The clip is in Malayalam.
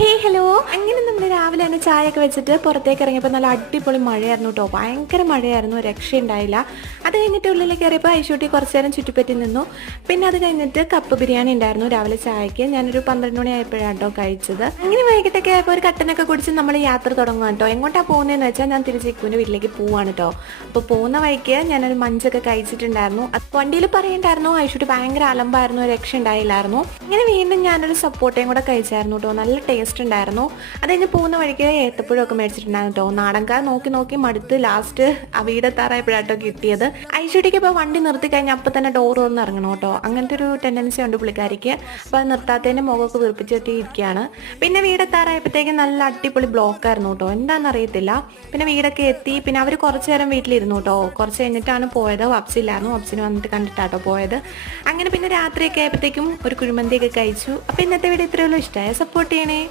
ഹലോ. അങ്ങനെ നമ്മൾ രാവിലെ തന്നെ ചായയൊക്കെ വെച്ചിട്ട് പുറത്തേക്ക് ഇറങ്ങിയപ്പോൾ നല്ല അടിപൊളി മഴയായിരുന്നു കേട്ടോ. ഭയങ്കര മഴയായിരുന്നു, രക്ഷയുണ്ടായില്ല. അത് കഴിഞ്ഞിട്ട് ഉള്ളിലേക്ക് കയറിയപ്പോൾ ഐശൂട്ടി കുറച്ച് നേരം ചുറ്റിപ്പറ്റി നിന്നു. പിന്നെ അത് കഴിഞ്ഞിട്ട് കപ്പ് ബിരിയാണി ഉണ്ടായിരുന്നു രാവിലെ ചായക്ക്. ഞാനൊരു 12 മണി ആയപ്പോഴാണ് കേട്ടോ കഴിച്ചത്. അങ്ങനെ വൈകിട്ടൊക്കെ ആയപ്പോൾ ഒരു കട്ടനൊക്കെ കുടിച്ച് നമ്മൾ യാത്ര തുടങ്ങുക കേട്ടോ. എങ്ങോട്ടാണ് പോകുന്നതെന്ന് വെച്ചാൽ ഞാൻ തിരിച്ച് ഇക്കുവിൻ്റെ വീട്ടിലേക്ക് പോവാണ് കേട്ടോ. അപ്പോൾ പോകുന്ന വഴിക്ക് ഞാനൊരു മഞ്ചൊക്കെ കഴിച്ചിട്ടുണ്ടായിരുന്നു. വണ്ടിയിൽ പറയണ്ടായിരുന്നു, ഐശൂട്ടി ഭയങ്കര അലമ്പായിരുന്നു, രക്ഷ ഉണ്ടായില്ലായിരുന്നു. ഇങ്ങനെ വീണ്ടും ഞാനൊരു സപ്പോർട്ടയും കൂടെ കഴിച്ചായിരുന്നു കേട്ടോ. നല്ല ടേസ്റ്റ് ഉണ്ടായിരുന്നു. അത് കഴിഞ്ഞ് പോകുന്ന വഴിക്ക് ഏത്തപ്പഴമൊക്കെ മേടിച്ചിട്ടുണ്ടായിരുന്നു കേട്ടോ. നാടൻകാർ നോക്കി നോക്കി മടുത്ത് ലാസ്റ്റ് ആ വീടെത്താറായപ്പോഴാട്ടോ കിട്ടിയത്. ഐശ്വര്യക്ക് ഇപ്പോൾ വണ്ടി നിർത്തി കഴിഞ്ഞാൽ അപ്പം തന്നെ ഡോർ തുറന്ന് ഇറങ്ങണം കേട്ടോ. അങ്ങനത്തെ ഒരു ടെൻഡൻസി ഉണ്ട് പുള്ളിക്കാരിക്ക്. അപ്പോൾ അത് നിർത്താത്തതിൻ്റെ മുഖമൊക്കെ വീർപ്പിച്ചെത്തിയിരിക്കുകയാണ്. പിന്നെ വീടെത്താറായപ്പോഴത്തേക്കും നല്ല അടിപൊളി ബ്ലോക്കായിരുന്നു കേട്ടോ. എന്താണെന്നറിയത്തില്ല. പിന്നെ വീടൊക്കെ എത്തി. പിന്നെ അവർ കുറച്ച് നേരം വീട്ടിലിരുന്നു കേട്ടോ. കുറച്ച് കഴിഞ്ഞിട്ടാണ് പോയത്. വപ്സില്ലായിരുന്നു, വപ്സിന് വന്നിട്ട് കണ്ടിട്ടാട്ടോ പോയത്. അങ്ങനെ പിന്നെ രാത്രിയൊക്കെ ആയപ്പോഴത്തേക്കും ഒരു കുഴിമന്തിയൊക്കെ കഴിച്ചു. അപ്പോൾ ഇന്നത്തെ വീഡിയോ ഇത്രയേ ഉള്ളൂ. ഇഷ്ടമായ സപ്പോർട്ട് ചെയ്യണേ.